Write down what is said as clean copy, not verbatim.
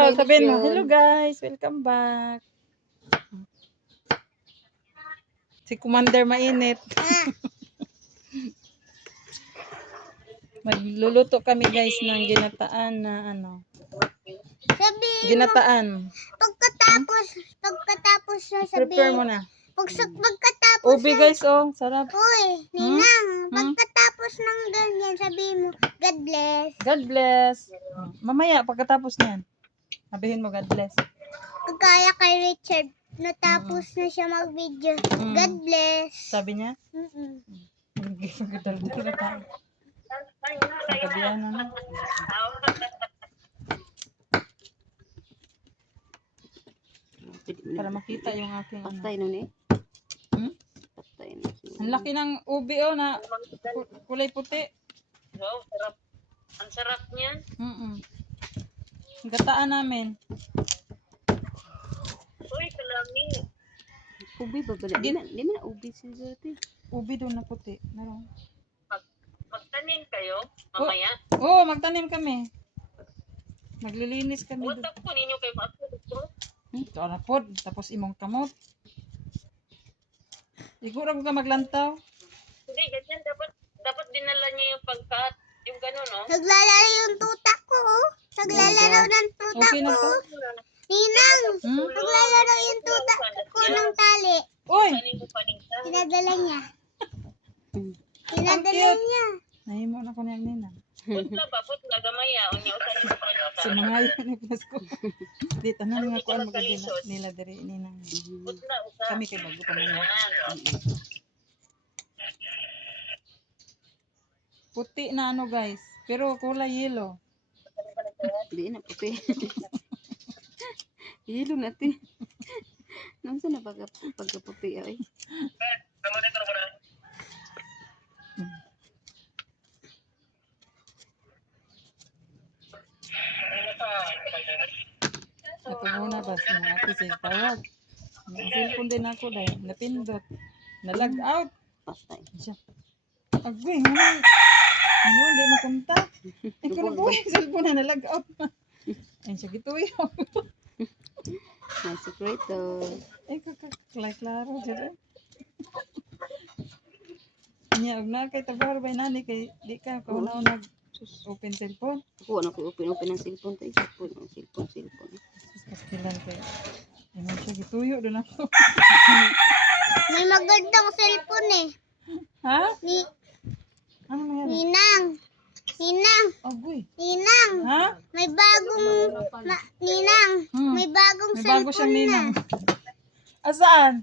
Ikaw, sabihin mo, hello guys, welcome back. Si Commander mainit. Magluluto kami guys ng ginataan na ano. Ginataan. Pagkatapos na Prepare mo na. pagkatapos Ubi guys, oh, sarap. Uy, Ninang, pagkatapos ng ganyan, sabihin mo, God bless. God bless. Mamaya, pagkatapos niyan, sabihin mo God bless. Kagaya kay Richard, natapos na siya mag-video. God bless. Sabi niya? Hindi pagkadaldal na tayo. Pagkadiyan na. Para makita yung aking ano. Patay nun eh. Patay na. Ang laki ng ubi oh na kulay puti. Wow, sarap. Ang sarap niyan. Gataan namin. Uy, kalami. Ubi ba ba? Di na ubi si Zerti. Ubi doon na puti. Meron. Magtanim kayo mamaya? Oo, magtanim kami. Maglilinis kami. Utak po ninyo kayo maasulit. Ito na po. Tapos imong kamot. Siguro ka maglantaw. Hindi, ganyan. Dapat dinala niyo yung pagkat. Yung gano'n, no? Naglalaro yung tuta ko, oh. Naglalaro ng tuta Okay na ko. to. Ninang, naglalaro yung tuta ko ng tali. Uy! Pinadala niya. Ang Pinadala cute. niya. Nahimo na ko na nina. Putla ba? Putla gamaya. Unya usan mo pa. Sa mga yun ay Pasko. Dito na nga kuan magdila nila diri nina. Putla usan. Kami kay bago pa man. Puti na ano guys, pero kulay yellow. Hindi na puti. Hilo natin. Nang sana pagkaputi ay. Ito muna ba si ate sa tawag. Ang cellphone din ako dahil napindot. Na-log out. Patay. Siya. Agoy, nga. Ano, hindi makunta. Ikaw na po yung cellphone na na-log out. Ayun siya gituyo. May sekreto. Klaro dyan. Niya, og na kay tabar ba nani kay di ka ko na nag-open cellphone. Ako na ko open ng cellphone tayo. Cellphone. Pastilan kay. Ayun siya gituyo doon ako. May magandang cellphone eh. Ha? Ni Ano nangyari? Ninang, Agoy. Ninang. Ha? May bagong, Ninang, may bagong May bago siyang cellphone na. ninang. Asaan?